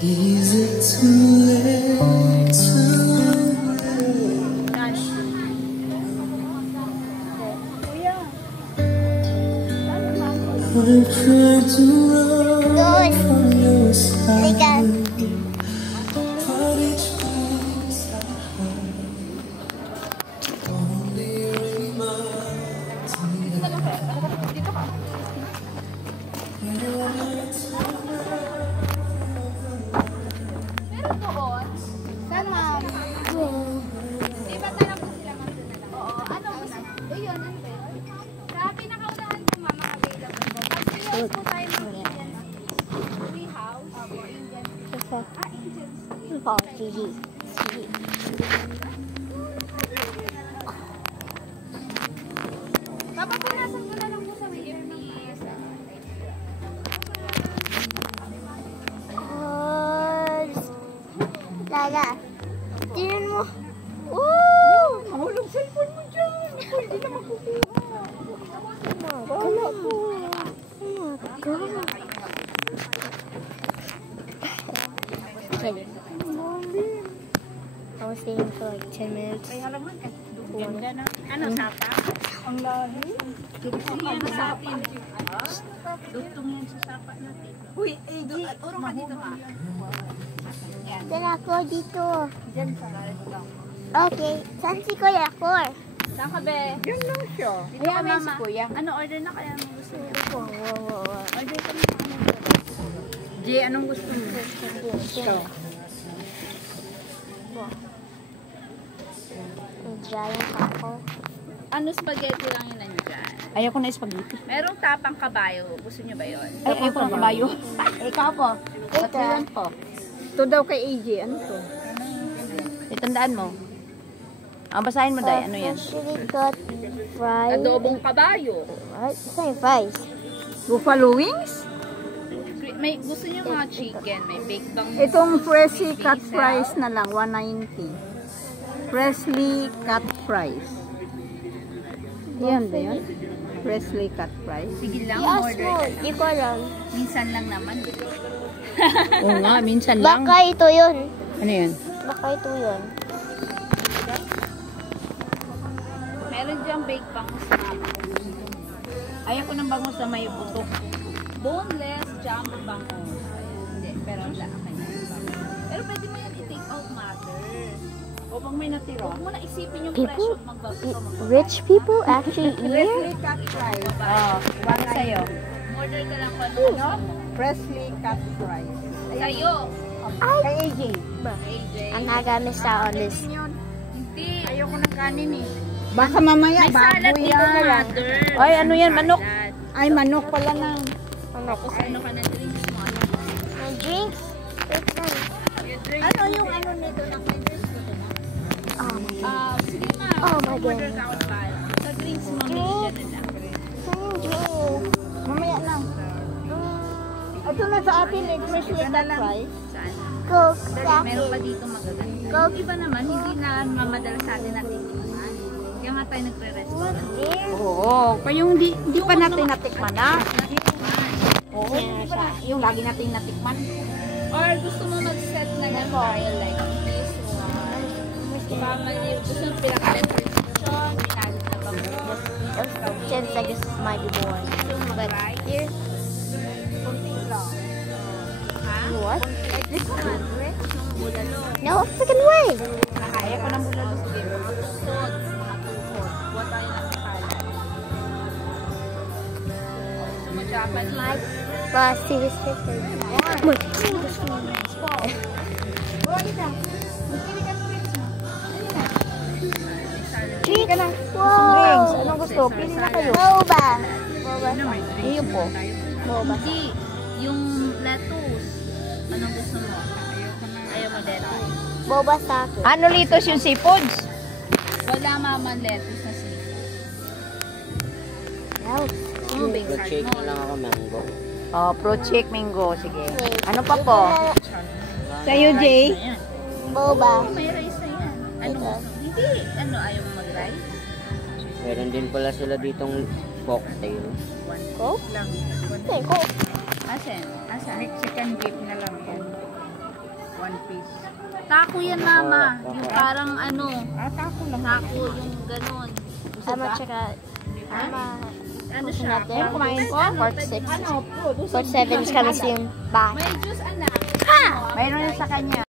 Is it too late to I've tried to run from your side, but each place I hide only reminds me that Papapunasan ko na lang po sa may earpiece. Lala, tingnan mo. Woo! Mahulog cellphone mo dyan. Hindi na makukuha. Wala po. Oh my God. Okay. I was staying for like 10 minutes. Ay, alam mo, ganda na. Ano, sapa? Ang lahi. Dugtong yan sa atin. Dugtong yan sa sapa natin. Uy, urong ka dito ha. Saan ako dito? Diyan sa lang. Okay. Saan si Kuya Cor? Saan ka be? Diyan lang siya. Dito ka mama. Ano order na kaya mo gusto mo? Order ka na. Jay, anong gusto mo? Ito. Giant taco. Ano spaghetti lang yun nandiyan? Ayoko na spaghetti. Merong tapang kabayo. Gusto nyo ba yun? Ayoko na kabayo. Ikaw po. Ito. Yan po. Ito daw kay AJ. Ano to? Itandaan mo. Ang basahin mo, Day. Ano yan? Freshly cut fries. Adobong kabayo. What? It's not fries. Buffalo wings? May gusto niyo mga chicken, may baked bang. Itong freshly cut fries na lang, 190. Freshly cut fries. Yan ba yun? Freshly cut fries. Sige lang, I-ask order mo. ka lang. Di ko alam. Minsan lang naman. Oo nga, minsan lang. Baka ito yun. Ano yan? Baka ito yun. Meron diyang baked bangus na mama. Ayoko ng bangus na may butok. Boneless jumbo bangus. Hindi, pero wala ang kanya. Pero pwede mo yan i-take out, mother. O pag may natira. Huwag mo na isipin yung People, presyo magbabago. rich people actually eat Freshly it? cut fries. Para sa'yo. Order ka lang kung ano gusto mo. Freshly cut fries. Sa'yo. Kay AJ. AJ. I'm not gonna miss out on this. Hindi. Ayoko ng kanin eh. Baka mamaya, May salad baboy dito na yan. mother. Ay, ano yan? Manok? Ay, manok pala na. Tapos ano ka na drinks mo? Ano? My drinks? It's nice. Yung drinks. Ano yung ano nito na may drinks nito na? Sige ma. Oh my Order God. ka ako pa. Sa drinks mo, may dyan na lang. Saan yung drink? Mamaya na. Ito na sa atin eh, freshly cut fries. Saan? Coke sa Meron pa akin. dito magaganda. Coke. Iba naman, hindi na mamadala sa atin natin tikman. Kaya nga tayo nagre-restaurant. Oo. Kaya yung hindi pa natin natikman na. Oo. Yung lagi natin natikman. Or gusto mo mag-set na ng trial like this one. Gusto mo pinaka-best restriction, pinagod na bangus. Since I guess this might be boring. But here, Ha? what? Like this one, rich, yung bulalo. No freaking way! Kaya ko ng bulalo. Sige, mga tukod, mga tukod. Buwan tayo ng salad. Gusto mo Japanese? My bossy sister. Pili ka na. Wow! Drinks. Anong gusto? Pili na kayo. Boba! Boba. Iyo po. Boba. Hindi, yung lettuce. Anong gusto mo? Ayaw mo lettuce. Boba sa akin. Ano litos yung seafoods? Wala maman lettuce na seafood. That Shake na lang ako, mango. Oh, fruit shake mango. Sige. Ano pa po? Sa'yo, Jay? Boba. May rice na yan. Ano gusto? Hindi. Ano, ayaw mo mag-rice? Meron din pala sila ditong cocktail. Coke? Lang. Okay, Coke. Asan? Mexican beef na lang yan. 1 piece. Taco yan, mama. Yung parang ano. Taco lang. Taco yung ganun. Tama, tsaka... Tama. Ano siya? Natin. Kumain ko. Part 6. Ano po? Part 7 is coming soon. Bye. May juice, anak. Mayroon yun sa kanya.